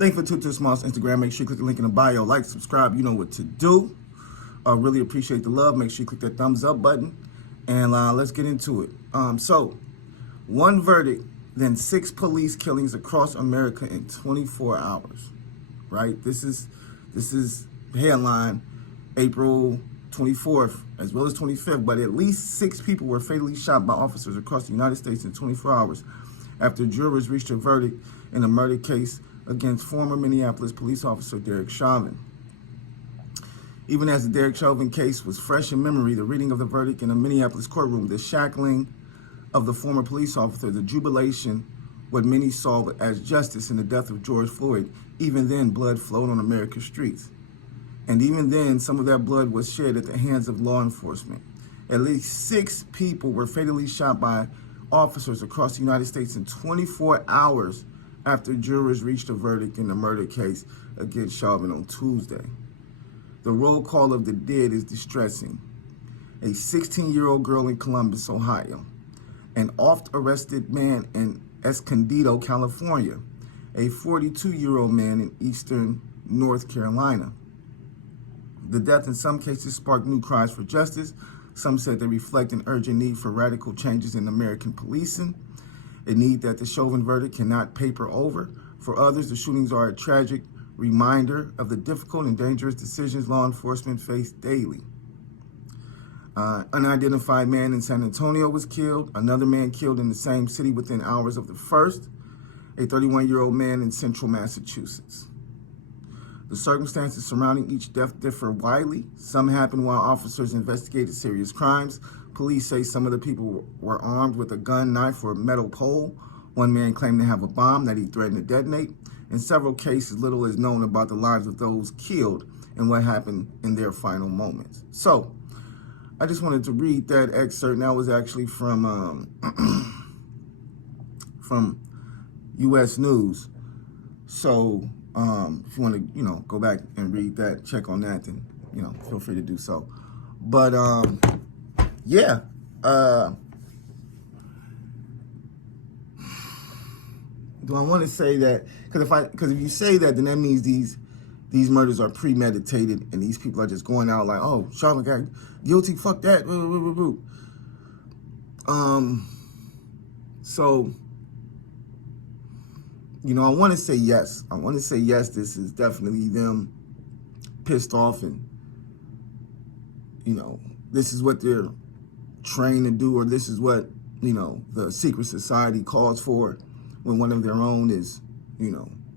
Thank you for tuning to the Smalls Instagram. Make sure you click the link in the bio. Like, subscribe. You know what to do. I really appreciate the love. Make sure you click that thumbs up button. And let's get into it. So, one verdict, then 6 police killings across America in 24 hours. Right? This is headline April 24th as well as 25th, but at least 6 people were fatally shot by officers across the United States in 24 hours after jurors reached a verdict in a murder case against former Minneapolis police officer Derek Chauvin. Even as the Derek Chauvin case was fresh in memory, the reading of the verdict in a Minneapolis courtroom, the shackling of the former police officer, the jubilation, what many saw as justice in the death of George Floyd, even then blood flowed on America's streets. And even then, some of that blood was shed at the hands of law enforcement. At least 6 people were fatally shot by officers across the United States in 24 hours after jurors reached a verdict in the murder case against Chauvin on Tuesday. The roll call of the dead is distressing. A 16-year-old girl in Columbus, Ohio. An oft-arrested man in Escondido, California. A 42-year-old man in eastern North Carolina. The death in some cases sparked new cries for justice. Some said they reflect an urgent need for radical changes in American policing, a need that the Chauvin verdict cannot paper over. For others, the shootings are a tragic reminder of the difficult and dangerous decisions law enforcement face daily. Unidentified man in San Antonio was killed. Another man killed in the same city within hours of the first. A 31-year-old man in central Massachusetts. The circumstances surrounding each death differ widely. Some happened while officers investigated serious crimes. Police say some of the people were armed with a gun, knife, or a metal pole. One man claimed to have a bomb that he threatened to detonate. In several cases, little is known about the lives of those killed and what happened in their final moments. So, I just wanted to read that excerpt, and that was actually from from U.S. News. So, if you want to, go back and read that, check on that, then, feel free to do so. But, yeah. Do I want to say that? Because if you say that, then that means these murders are premeditated, and these people are just going out like, oh, Chauvin got guilty, fuck that. So, I want to say yes. I want to say yes, this is definitely them pissed off, and, this is what they're trained to do, or this is what, the secret society calls for when one of their own is,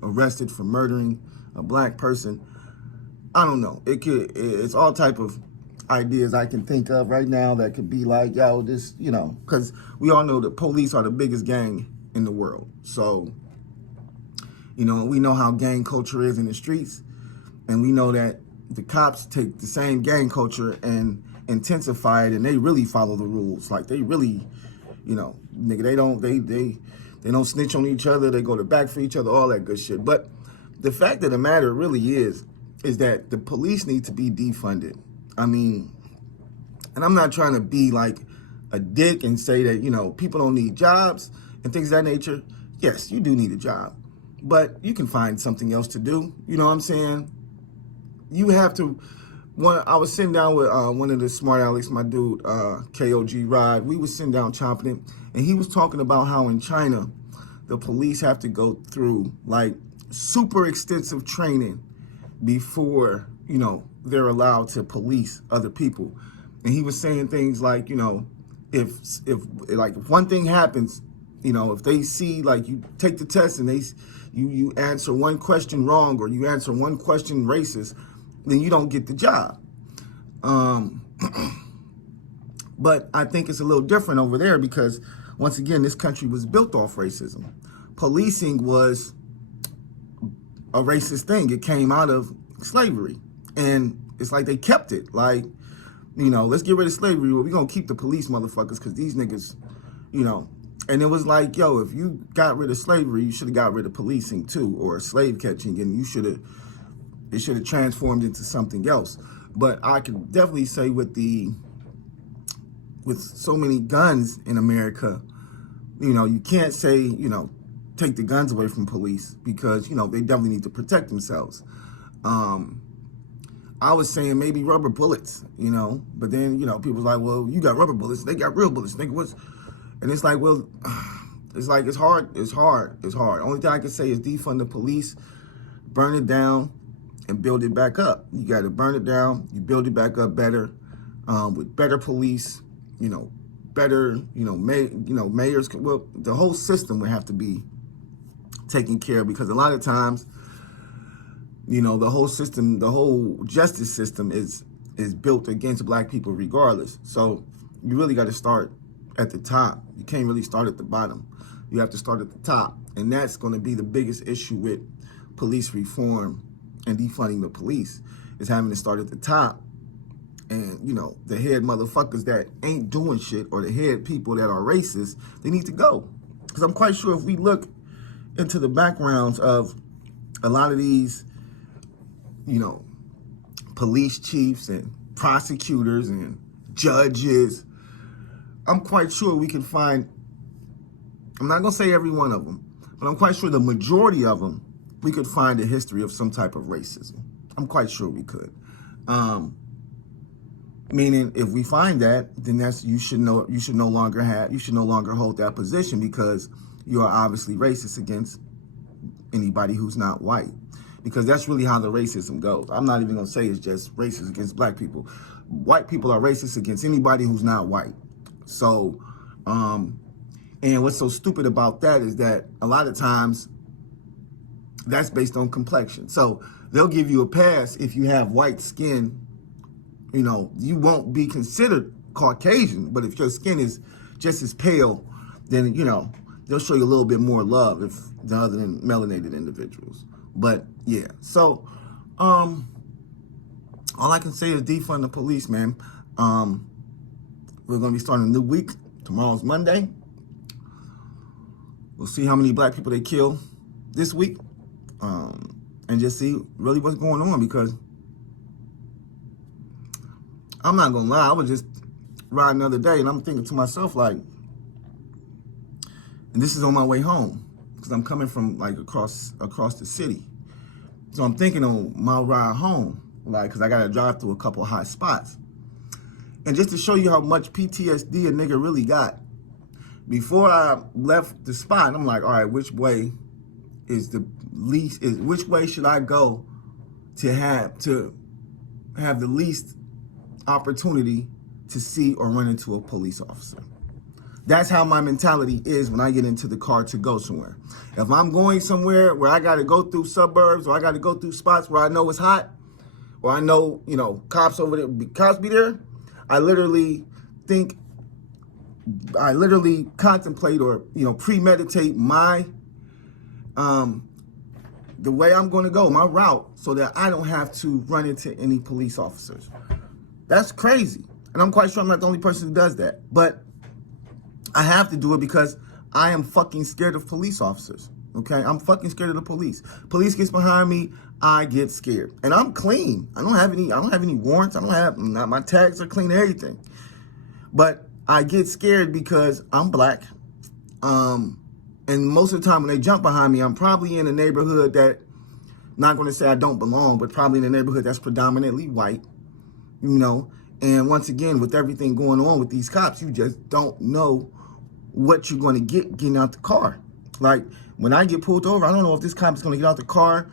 arrested for murdering a black person. I don't know. It's all type of ideas I can think of right now that could be like, yo, this, because we all know the police are the biggest gang in the world. So, we know how gang culture is in the streets, and we know that the cops take the same gang culture and intensify it, and they really follow the rules. Like, they really, nigga, they don't snitch on each other. They go to back for each other, all that good shit. But the fact of the matter really is that the police need to be defunded. I mean, and I'm not trying to be like a dick and say that, people don't need jobs and things of that nature. Yes, you do need a job, but you can find something else to do. You know what I'm saying? You have to. I was sitting down with one of the smart Alex, my dude, KOG Rod. We was sitting down chopping it, and he was talking about how in China, the police have to go through like super extensive training before, they're allowed to police other people. And he was saying things like, if one thing happens, if they see, like, you take the test and you answer one question wrong, or you answer one question racist, then you don't get the job. But I think it's a little different over there because, once again, this country was built off racism. Policing was a racist thing. It came out of slavery. And it's like they kept it. Like, let's get rid of slavery, but we're going to keep the police motherfuckers because these niggas, And it was like, yo, if you got rid of slavery, you should have got rid of policing too, or slave catching, and it should have transformed into something else. But I can definitely say with so many guns in America, you can't say, take the guns away from police because, you know, they definitely need to protect themselves. I was saying maybe rubber bullets, you know, but then, you know, people was like, well, you got rubber bullets, they got real bullets, nigga, what's, and it's like, well, it's like, it's hard. Only thing I can say is defund the police, burn it down, and build it back up. You got to burn it down, you build it back up better, with better police, you know, better, you know, mayors, well, the whole system would have to be taken care of because a lot of times, you know, the whole system, the whole justice system is built against black people regardless. So you really got to start at the top. You can't really start at the bottom. You have to start at the top. And that's going to be the biggest issue with police reform and defunding the police is having to start at the top. And, you know, the head motherfuckers that ain't doing shit or the head people that are racist, they need to go. Because I'm quite sure if we look into the backgrounds of a lot of these, you know, police chiefs and prosecutors and judges, I'm quite sure we can find, I'm not going to say every one of them, but I'm quite sure the majority of them, we could find a history of some type of racism. I'm quite sure we could. Meaning if we find that, then that's, you should no longer hold that position because you are obviously racist against anybody who's not white. Because that's really how the racism goes. I'm not even gonna say it's just racist against black people. White people are racist against anybody who's not white. So, and what's so stupid about that is that a lot of times that's based on complexion. So they'll give you a pass if you have white skin, you know, you won't be considered Caucasian, but if your skin is just as pale, then, you know, they'll show you a little bit more love other than melanated individuals. But yeah, so all I can say is defund the police, man. We're gonna be starting a new week. Tomorrow's Monday. We'll see how many black people they kill this week, and just see really what's going on. Because I'm not gonna lie, I was just riding the other day, and I'm thinking to myself like, and this is on my way home. Because I'm coming from like across the city. So I'm thinking on my ride home, like, because I got to drive through a couple of hot spots. And just to show you how much PTSD a nigga really got, before I left the spot, I'm like, all right, which way which way should I go to have the least opportunity to see or run into a police officer? That's how my mentality is when I get into the car to go somewhere. If I'm going somewhere where I got to go through suburbs or I got to go through spots where I know it's hot, or I know, you know, cops be there, I literally contemplate or, you know, premeditate my, the way I'm going to go, my route, so that I don't have to run into any police officers. That's crazy. And I'm quite sure I'm not the only person who does that. But I have to do it because I am fucking scared of police officers, okay? I'm fucking scared of the police. Police gets behind me, I get scared. And I'm clean. I don't have any warrants. My tags are clean, everything. But I get scared because I'm black. And most of the time when they jump behind me, I'm probably in a neighborhood that, not gonna say I don't belong, but probably in a neighborhood that's predominantly white, you know? And once again, with everything going on with these cops, you just don't know what you're going to get getting out the car. Like, when I get pulled over, I don't know if this cop is going to get out the car,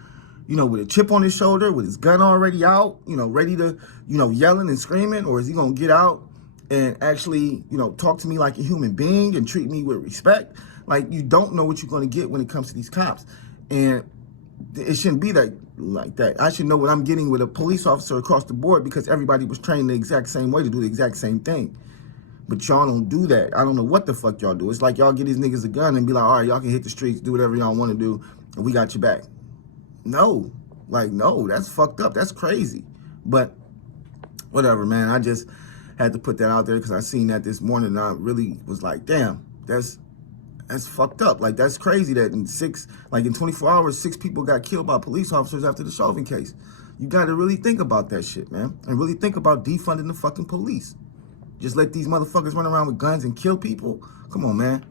you know, with a chip on his shoulder, with his gun already out, you know, ready to, you know, yelling and screaming, or is he going to get out and actually, you know, talk to me like a human being and treat me with respect? Like, you don't know what you're going to get when it comes to these cops. And it shouldn't be like that. I should know what I'm getting with a police officer across the board because everybody was trained the exact same way to do the exact same thing. But y'all don't do that. I don't know what the fuck y'all do. It's like y'all get these niggas a gun and be like, all right, y'all can hit the streets, do whatever y'all want to do, and we got your back. No. Like, no, that's fucked up. That's crazy. But whatever, man. I just had to put that out there because I seen that this morning and I really was like, damn, that's fucked up. Like, that's crazy that in 24 hours, 6 people got killed by police officers after the Chauvin case. You got to really think about that shit, man. And really think about defunding the fucking police. Just let these motherfuckers run around with guns and kill people? Come on, man.